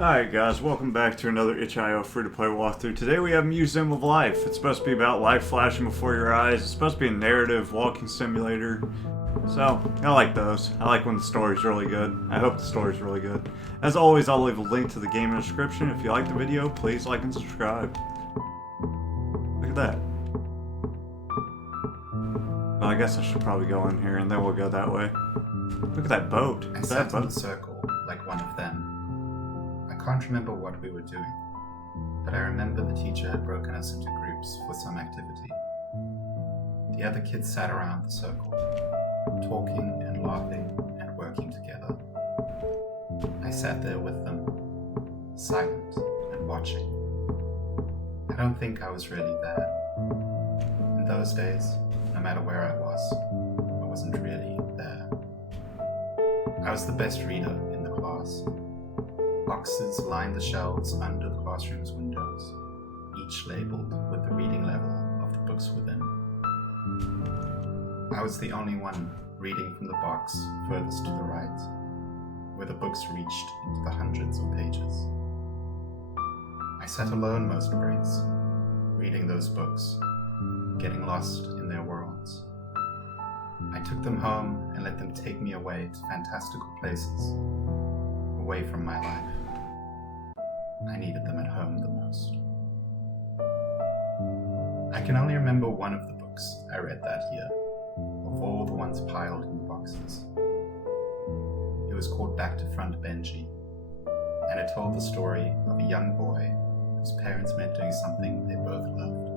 Alright guys, welcome back to another itch.io free-to-play walkthrough. Today we have Museum of Life. It's supposed to be about life flashing before your eyes. It's supposed to be a narrative walking simulator. So, I like those. I like when the story's really good. I hope the story's really good. As always, I'll leave a link to the game in the description. If you like the video, please like and subscribe. Look at that. Well, I guess I should probably go in here and then we'll go that way. Look at that boat. I sat in a circle like one of them. I can't remember what we were doing, but I remember the teacher had broken us into groups for some activity. The other kids sat around the circle, talking and laughing and working together. I sat there with them, silent and watching. I don't think I was really there. In those days, no matter where I wasn't really there. I was the best reader in the class. Boxes lined the shelves under the classroom's windows, each labeled with the reading level of the books within. I was the only one reading from the box furthest to the right, where the books reached into the hundreds of pages. I sat alone most breaks, reading those books, getting lost in their worlds. I took them home and let them take me away to fantastical places, away from my life. I needed them at home the most. I can only remember one of the books I read that year, of all the ones piled in the boxes. It was called Back to Front Benji, and it told the story of a young boy whose parents met doing something they both loved,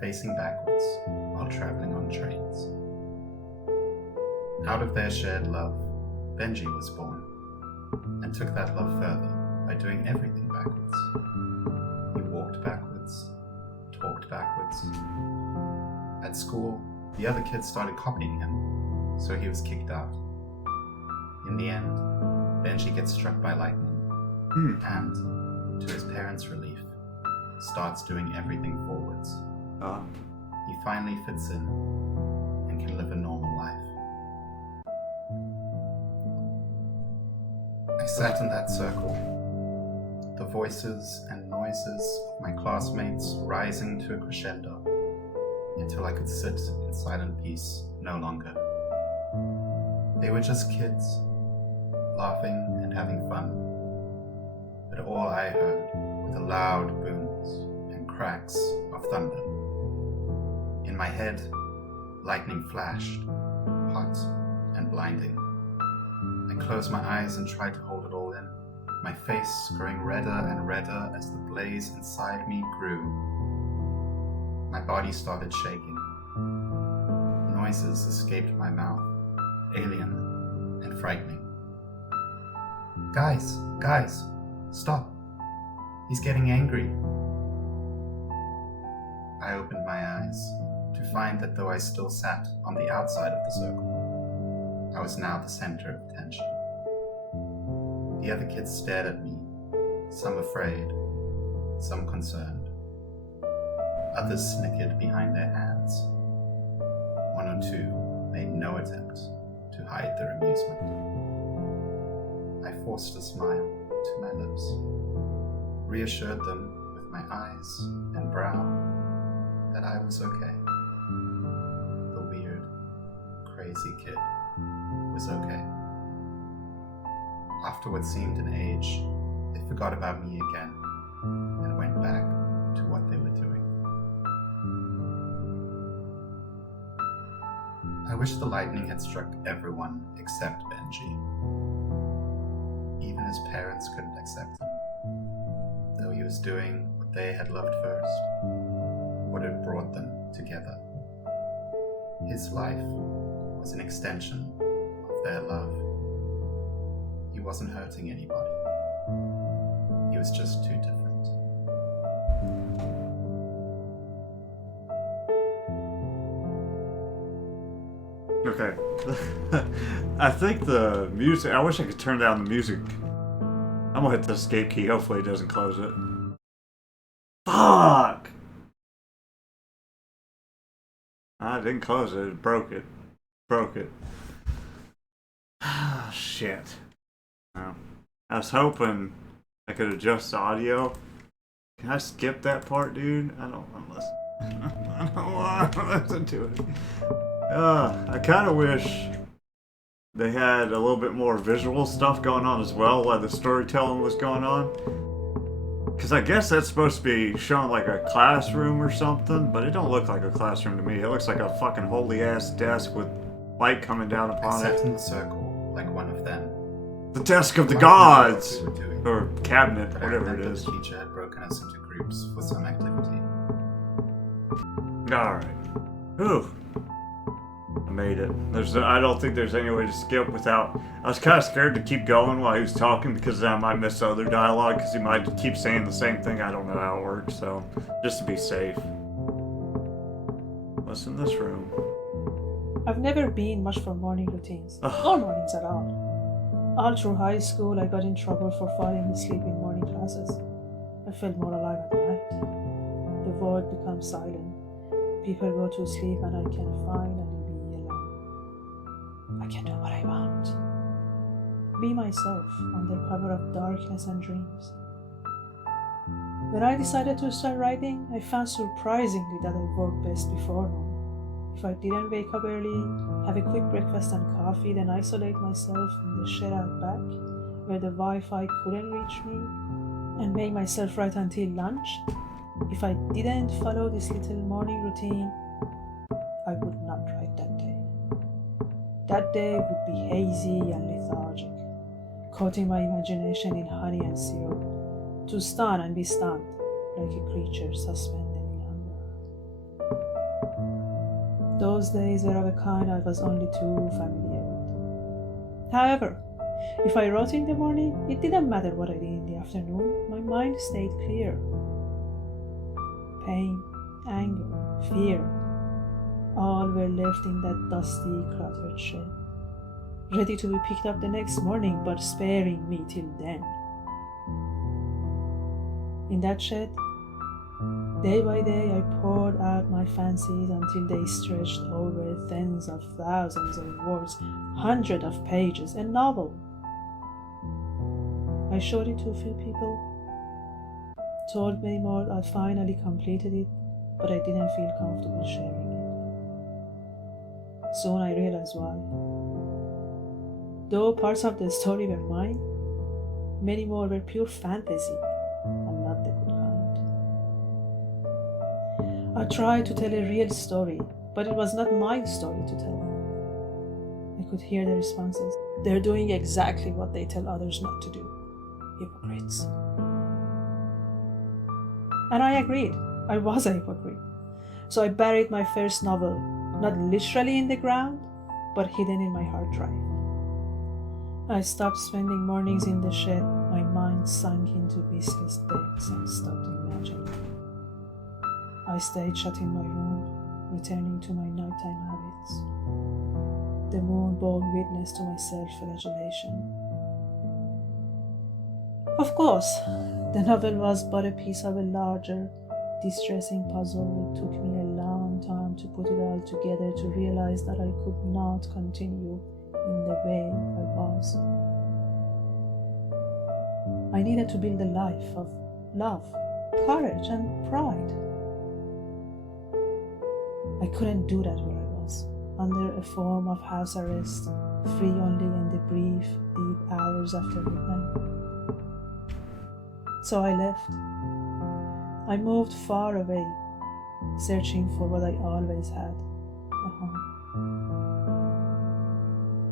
facing backwards while traveling on trains. Out of their shared love, Benji was born, and took that love further by doing everything backwards. He walked backwards, talked backwards. At school, the other kids started copying him, so he was kicked out. In the end, Benji gets struck by lightning, and, to his parents' relief, starts doing everything forwards. He finally fits in, and can live a normal life. I sat in that circle, the voices and noises of my classmates rising to a crescendo, until I could sit in silent peace no longer. They were just kids, laughing and having fun, but all I heard were the loud booms and cracks of thunder. In my head, lightning flashed, hot and blinding. I closed my eyes and tried to hold it all in, my face growing redder and redder as the blaze inside me grew. My body started shaking. Noises escaped my mouth, alien and frightening. Guys, stop. He's getting angry. I opened my eyes to find that though I still sat on the outside of the circle, I was now the center of attention. The other kids stared at me, some afraid, some concerned. Others snickered behind their hands. One or two made no attempt to hide their amusement. I forced a smile to my lips, reassured them with my eyes and brow that I was okay. The weird, crazy kid was okay. After what seemed an age, they forgot about me again and went back to what they were doing. I wish the lightning had struck everyone except Benji. Even his parents couldn't accept him, though he was doing what they had loved first, what had brought them together. His life was an extension of their love. He wasn't hurting anybody. He was just too different. Okay. I think the music... I wish I could turn down the music. I'm gonna hit the escape key. Hopefully it doesn't close it. Fuck! I didn't close it. It broke it. Broke it. Ah, shit. No. I was hoping I could adjust the audio. Can I skip that part, dude? I don't want to listen. I don't want to listen to it. I kind of wish they had a little bit more visual stuff going on as well while the storytelling was going on. Because I guess that's supposed to be showing like a classroom or something, but it don't look like a classroom to me. It looks like a fucking holy-ass desk with light coming down upon I it. sat in the circle, like one of them. The desk of the Like we gods! were doing, Or cabinet, but I whatever it remember is. the teacher had broken us into groups for some activity. Alright. Whew. I made it. I don't think there's any way to skip without... I was kind of scared to keep going while he was talking because then I might miss other dialogue because he might keep saying the same thing. I don't know how it works, so just to be safe. What's in this room? I've never been much for morning routines, or mornings at all. All through high school, I got in trouble for falling asleep in morning classes. I felt more alive at night. The world becomes silent. People go to sleep and I can finally be alone. I can do what I want. Be myself under cover of darkness and dreams. When I decided to start writing, I found surprisingly that I work best before noon. If I didn't wake up early, have a quick breakfast and coffee, then isolate myself in the shed out back, where the Wi-Fi couldn't reach me, and make myself write until lunch, if I didn't follow this little morning routine, I would not write that day. That day would be hazy and lethargic, coating my imagination in honey and syrup, to stun and be stunned like a creature suspended in amber. Those days were of a kind I was only too familiar with. However, if I wrote in the morning, it didn't matter what I did in the afternoon, my mind stayed clear. Pain, anger, fear, all were left in that dusty, cluttered shed, ready to be picked up the next morning, but sparing me till then. In that shed, day by day, I poured out my fancies until they stretched over tens of thousands of words, hundreds of pages, a novel. I showed it to a few people, told many more I finally completed it, but I didn't feel comfortable sharing it. Soon I realized why. Though parts of the story were mine, many more were pure fantasy and not the good kind. I tried to tell a real story, but it was not my story to tell. I could hear the responses. They're doing exactly what they tell others not to do. Hypocrites. And I agreed. I was a hypocrite. So I buried my first novel, not literally in the ground, but hidden in my hard drive. I stopped spending mornings in the shed. My mind sank into viscous depths and stopped imagining. I stayed shut in my room, returning to my nighttime habits. The moon bore witness to my self-flagellation. Of course, the novel was but a piece of a larger, distressing puzzle. It took me a long time to put it all together to realize that I could not continue in the way I was. I needed to build a life of love, courage, and pride. I couldn't do that where I was, under a form of house arrest, free only in the brief, deep hours after midnight. So I left. I moved far away, searching for what I always had, a home.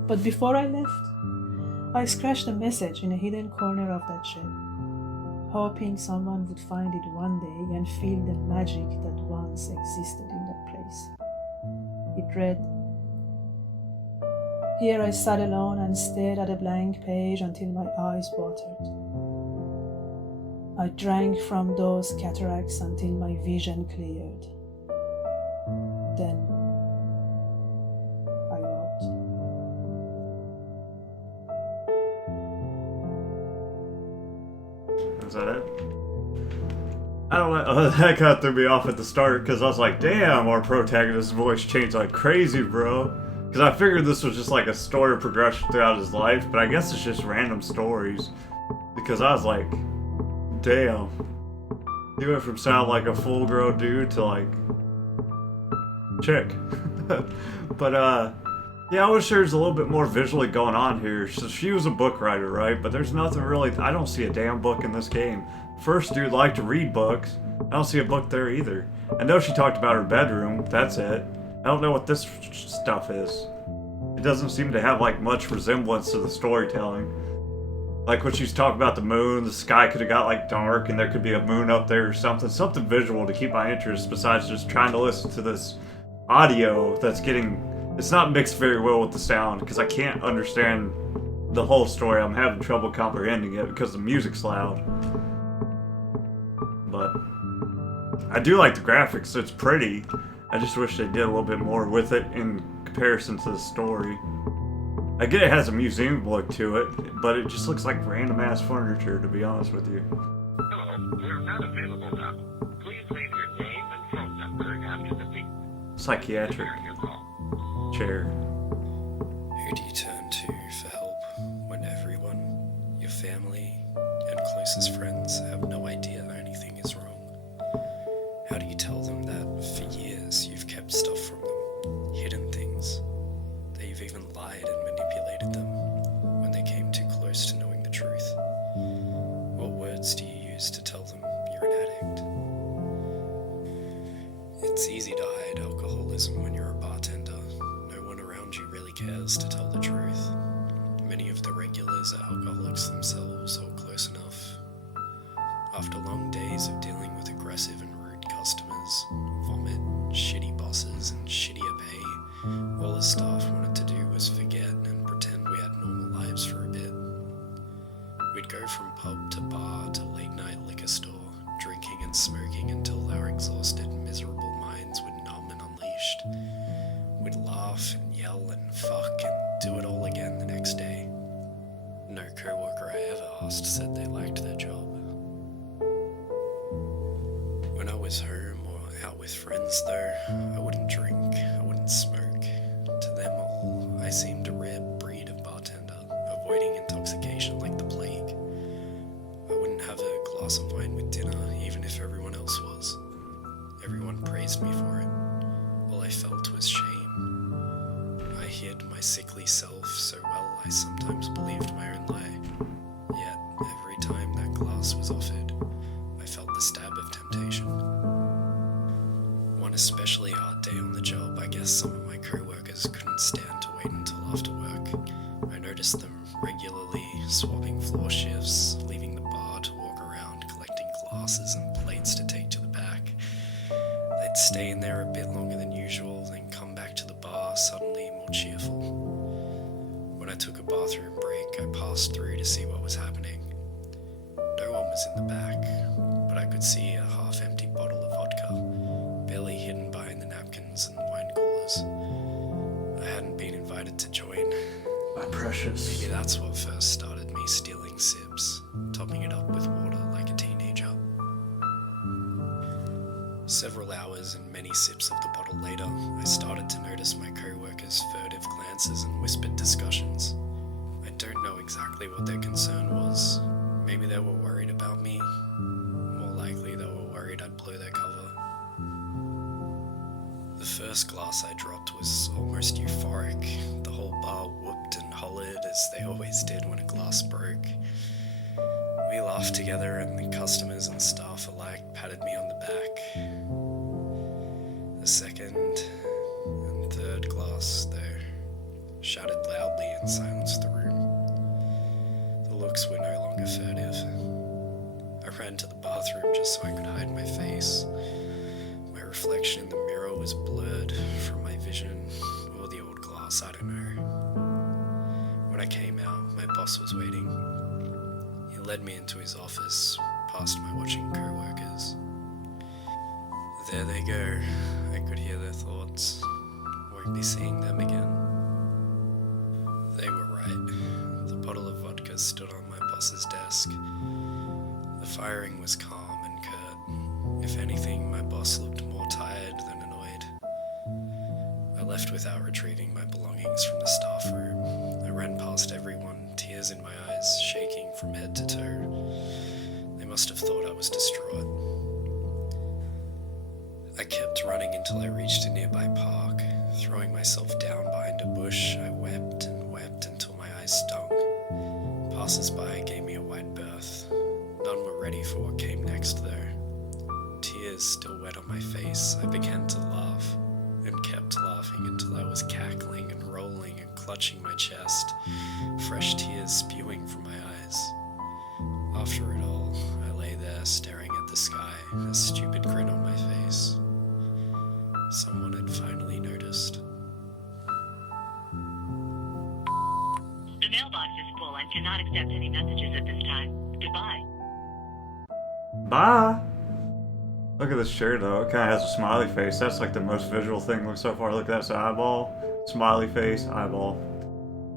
But before I left, I scratched a message in a hidden corner of that shed, hoping someone would find it one day and feel the magic that once existed in that place. It read, "Here I sat alone and stared at a blank page until my eyes watered. I drank from those cataracts until my vision cleared. Then I wrote." Is that it? I don't know. That kind of threw me off at the start because I was like, damn, our protagonist's voice changed like crazy, bro. Because I figured this was just like a story progression throughout his life, but I guess it's just random stories. Because I was like, Damn. He went from sound like a full-grown dude to like chick. But yeah, I wish there was a little bit more visually going on here. So she was a book writer, right? But there's nothing really. I don't see a damn book in this game. First dude liked to read books. I don't see a book there either. I know she talked about her bedroom. That's it. I don't know what this stuff is. It doesn't seem to have like much resemblance to the storytelling. Like when she's talking about the moon, the sky could have got like dark and there could be a moon up there or something. Something visual to keep my interest besides just trying to listen to this audio that's getting... It's not mixed very well with the sound because I can't understand the whole story. I'm having trouble comprehending it because the music's loud. But I do like the graphics. It's pretty. I just wish they did a little bit more with it in comparison to the story. I get it has a museum look to it, but it just looks like random ass furniture, to be honest with you. Hello, we're not available now. Please leave your name and phone number after the beep. Psychiatric Your call. chair. Who do you turn to for help when everyone, your family, and closest friends have no idea anything is wrong? How do you tell them that for years you've kept stuff from them, hidden things, that you've even lied and manipulated them when they came too close to knowing the truth? What words do you use to tell them you're an addict? It's easy to hide alcoholism when you're a bartender. No one around you really cares to tell the truth. Many of the regulars are alcoholics themselves or close enough. After long days of dealing with aggressive and rude customers, vomit, shitty bosses, and shittier pay, all the staff wanted to do was forget and pretend we had normal lives for a bit. We'd go from pub to bar to late night liquor store, drinking and smoking until our exhausted, miserable minds were numb and unleashed. We'd laugh and yell and fuck and do it all again the next day. No coworker I ever asked said they liked their job. When I was home or out with friends though, I wouldn't drink, I wouldn't smoke. To them all, I seemed a rare breed of bartender, avoiding intoxication like the plague. I wouldn't have a glass of wine with dinner, even if everyone else was. Everyone praised me for it. All I felt was shame. I hid my sickly self so well I sometimes believed my own lie. Yet, every time that glass was offered, I felt the stab of temptation. One especially hard day on the job, I guess some of my co-workers couldn't stand to wait until after work. I noticed them regularly swapping floor shifts, leaving the bar to walk around collecting glasses and plates to take to the back. They'd stay in there a bit longer than usual, then come back to the bar suddenly more cheerful. When I took a bathroom break, I passed through to see what was happening. No one was in the back, but I could see a half-empty bottle of vodka, barely hidden behind the napkins and wine coolers. I hadn't been invited to join. My precious. Maybe that's what first started me stealing sips, topping it up with water like a teenager. Several hours and many sips of the bottle later, I started to notice my co-workers' furtive glances and whispered discussions. I don't know exactly what their concern was. Maybe they were worried about me. More likely they were worried I'd blow their cover. The first glass I dropped was almost euphoric. The whole bar whooped and hollered as they always did when a glass broke. We laughed together and the customers and staff alike patted me on the back. The second and third glass, though, shouted loudly and silenced the room. The looks were no longer furtive. I ran to the bathroom just so I could hide my face. My reflection in the mirror was blurred from my vision, or the old glass, I don't know. When I came out, my boss was waiting. He led me into his office, past my watching co-workers. There they go. I could hear their thoughts. Won't be seeing them again. They were right. The bottle of vodka stood on my boss's desk. The firing was calm and curt. If anything, my boss looked more tired than annoyed. I left without retrieving my belongings from the staff room. I ran past everyone, tears in my eyes, shaking from head to toe. They must must have thought I was distraught. I kept running until I reached a nearby park. Throwing myself down behind a bush, I wept and wept until my eyes stung. Passers-by gave me a wide berth. None were ready for what came next, though. Tears still wet on my face, I began to laugh, and kept laughing until I was cackling and rolling and clutching my chest, fresh tears spewing from my eyes. After it all, I lay there staring at the sky, a stupid grin on my face. Someone had finally noticed. The mailbox is full and cannot accept any messages at this time. Goodbye. Bye! Look at this shirt though, it kind of has a smiley face. That's like the most visual thing so far. Look, that's an eyeball. Smiley face, eyeball.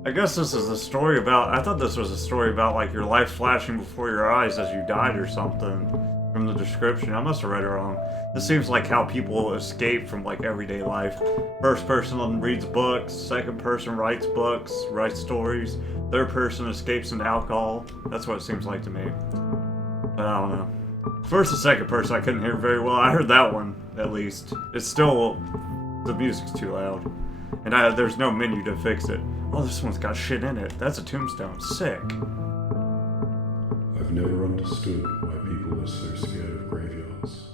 I guess this is a story about, I thought this was a story about like your life flashing before your eyes as you died or something from the description. I must have read it wrong. This seems like how people escape from like everyday life. First person reads books, second person writes books, writes stories, third person escapes into alcohol. That's what it seems like to me. But I don't know. First and second person I couldn't hear very well. I heard that one, at least. It's still, the music's too loud. And there's no menu to fix it. Oh, this one's got shit in it. That's a tombstone. Sick. I've never understood why people are so scared of graveyards.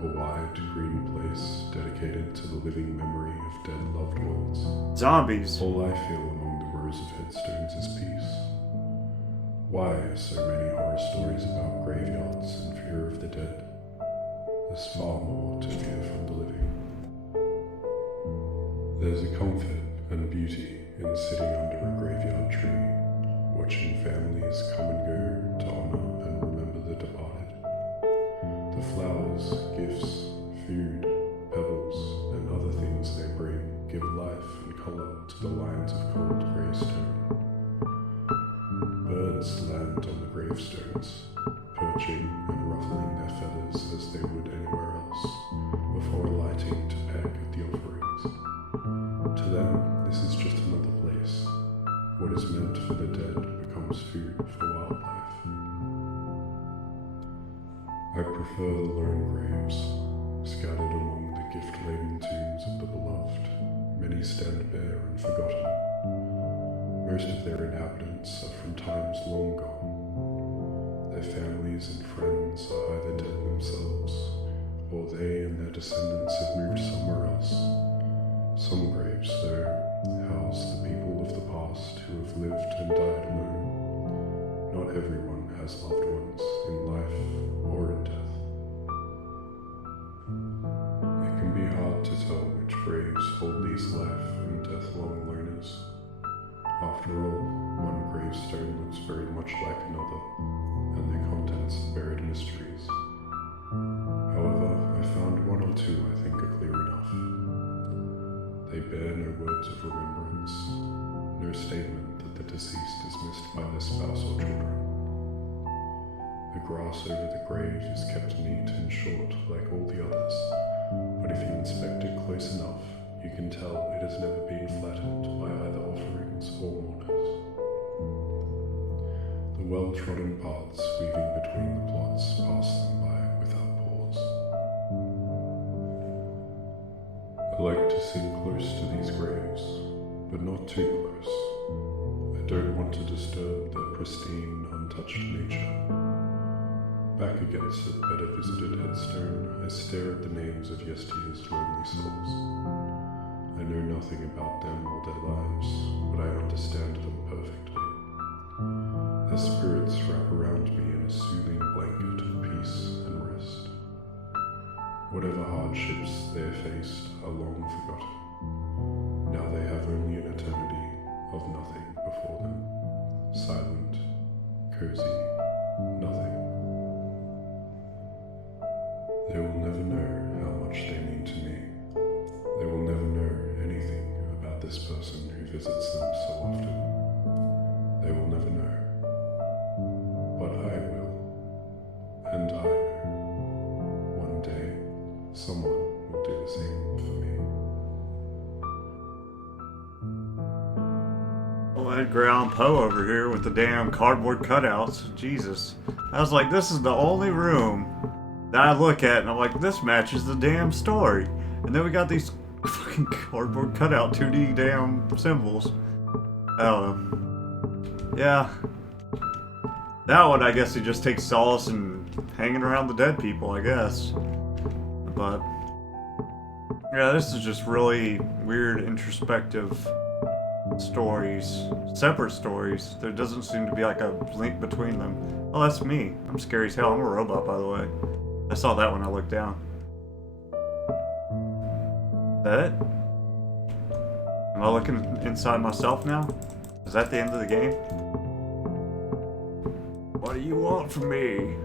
A wide, green place dedicated to the living memory of dead loved ones. Zombies. All I feel among the rows of headstones is peace. Why are so many horror stories about graveyards and fear of the dead? There's far more to fear from the living. There's a comfort and beauty in sitting under a graveyard tree, watching families come and go to honor and remember the departed. The flowers, gifts, food, pebbles, and other things they bring give life and color to the lines of cold grey stone. Birds land on the gravestones, perching and ruffling their feathers as they would anywhere else, before alighting to peck at the offerings. To them, this is just another place. What is meant for the dead becomes food for wildlife. I prefer the lone graves, scattered among the gift-laden tombs of the beloved. Many stand bare and forgotten. Most of their inhabitants are from times long gone. Their families and friends are either dead themselves, or they and their descendants have moved somewhere else. Some graves, though, house the people of the past who have lived and died alone. Not everyone has loved ones in life or in death. It can be hard to tell which graves hold these life and death-long loners. After all, one gravestone looks very much like another, and their contents are buried mysteries. However, I found one or two I think are clear enough. They bear no words of remembrance, no statement that the deceased is missed by their spouse or children. The grass over the grave is kept neat and short like all the others, but if you inspect it close enough, you can tell it has never been flattened by either offerings or mourners. The well-trodden paths weaving between the plots pass them by without pause. I like to sit close to these graves, but not too close. I don't want to disturb their pristine, untouched nature. Back against a better-visited headstone, I stare at the names of yesteryear's lonely souls. I know nothing about them or their lives, but I understand them perfectly. Their spirits wrap around me in a soothing blanket of peace and rest. Whatever hardships they have faced are long forgotten. Now they have only an eternity of nothing before them. Silent, cozy, nothing. They will never know how much they mean to me. They will never know anything about this person who visits them so often. They will never know. But I will. And I know. One day, someone will do the same for me. Well, Edgar Allan Poe over here with the damn cardboard cutouts. Jesus. I was like, this is the only room that I look at and I'm like, this matches the damn story. And then we got these fucking cardboard cutout 2D damn symbols. I don't know. Yeah. That one, I guess he just takes solace in hanging around the dead people, I guess. But yeah, this is just really weird, introspective stories. Separate stories. There doesn't seem to be like a link between them. Oh, that's me. I'm scary as hell. I'm a robot, by the way. I saw that when I looked down. Is that it? Am I looking inside myself now? Is that the end of the game? What do you want from me?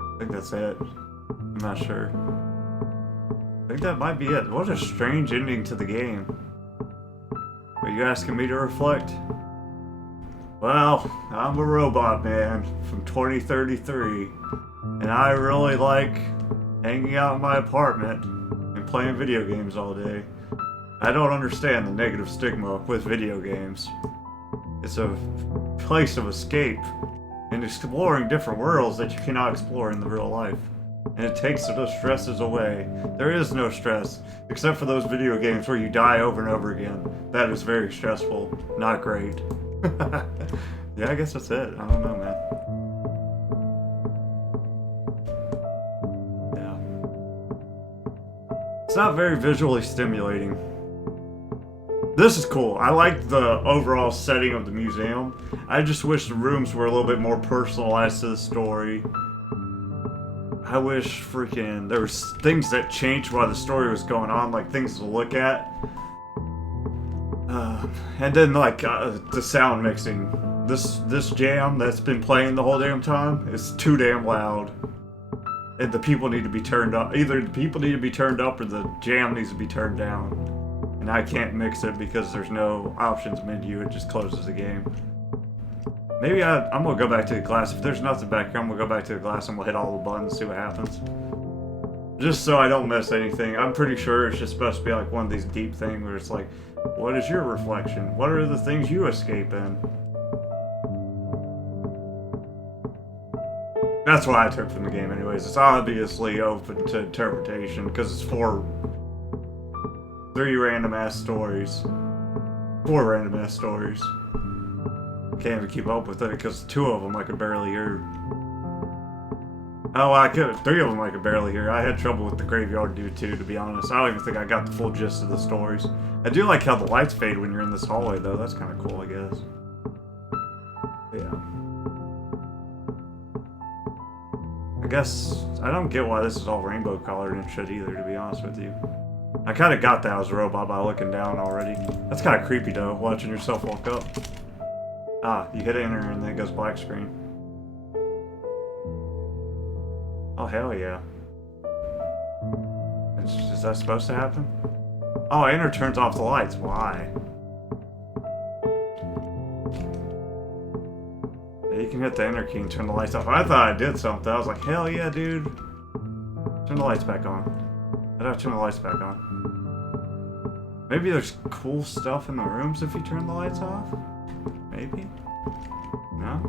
I think that's it. I'm not sure. I think that might be it. What a strange ending to the game. Are you asking me to reflect? Well, I'm a robot man from 2033, and I really like hanging out in my apartment and playing video games all day. I don't understand the negative stigma with video games. It's a place of escape and exploring different worlds that you cannot explore in the real life. And it takes those stresses away. There is no stress, except for those video games where you die over and over again. That is very stressful. Not great. Yeah, I guess that's it. I don't know, man. Yeah. It's not very visually stimulating. This is cool. I like the overall setting of the museum. I just wish the rooms were a little bit more personalized to the story. I wish freaking there was things that changed while the story was going on, like things to look at. And then like the sound mixing. This jam that's been playing the whole damn time is too damn loud. And the people need to be turned up. Either the people need to be turned up or the jam needs to be turned down. And I can't mix it because there's no options menu, it just closes the game. Maybe I'm gonna go back to the glass. If there's nothing back here, I'm gonna go back to the glass and we'll hit all the buttons and see what happens. Just so I don't miss anything. I'm pretty sure it's just supposed to be like one of these deep things where it's like, what is your reflection? What are the things you escape in? That's what I took from the game anyways. It's obviously open to interpretation because it's 3 random ass stories. 4 random ass stories. Can't even keep up with it because 2 of them I could barely hear. Oh, 3 of them I could barely hear. I had trouble with the graveyard dude too, to be honest. I don't even think I got the full gist of the stories. I do like how the lights fade when you're in this hallway though. That's kind of cool, I guess. Yeah. I guess I don't get why this is all rainbow colored and shit either, to be honest with you. I kind of got that I was a robot by looking down already. That's kind of creepy though, watching yourself walk up. Ah, you hit enter and then it goes black screen. Oh, hell yeah. Is that supposed to happen? Oh, enter turns off the lights. Why? Yeah, you can hit the enter key and turn the lights off. I thought I did something. I was like, hell yeah, dude. Turn the lights back on. I don't turn the lights back on. Maybe there's cool stuff in the rooms if you turn the lights off? Maybe? No?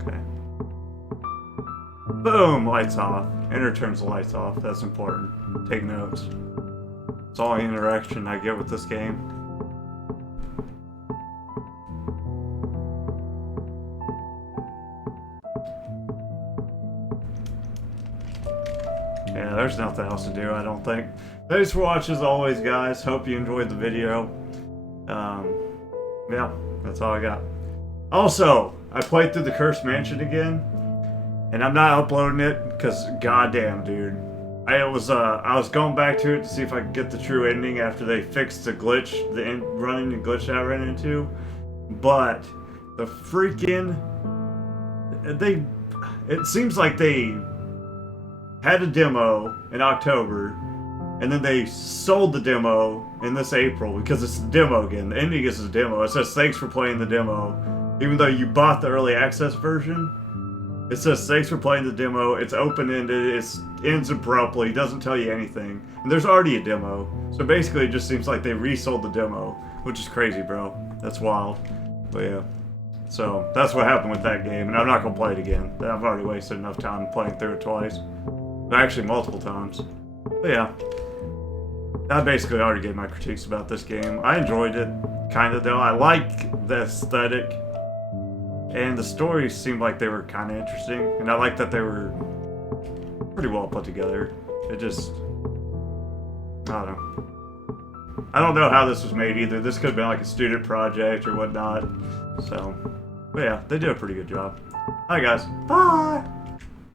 Okay. Boom! Lights off. Enter turns the lights off. That's important. Take notes. It's all the interaction I get with this game. Yeah, there's nothing else to do, I don't think. Thanks for watching as always, guys. Hope you enjoyed the video. Yeah, that's all I got. Also, I played through the Cursed Mansion again, and I'm not uploading it because goddamn, dude. I was going back to it to see if I could get the true ending after they fixed the glitch, the running and glitch I ran into. But the freaking it seems like they had a demo in October, and then they sold the demo in this April because it's the demo again. The ending is the demo. It says thanks for playing the demo, even though you bought the early access version. It says thanks for playing the demo. It's open-ended. It ends abruptly. It doesn't tell you anything. And there's already a demo. So basically it just seems like they resold the demo, which is crazy, bro. That's wild. But yeah. So, that's what happened with that game, and I'm not gonna play it again. I've already wasted enough time playing through it twice. Actually, multiple times. But yeah. I basically already gave my critiques about this game. I enjoyed it, kind of, though. I like the aesthetic, and the stories seemed like they were kind of interesting, and I like that they were pretty well put together. It just... I don't know. I don't know how this was made either. This could have been like a student project or whatnot. So, but yeah, they did a pretty good job. Alright guys, bye!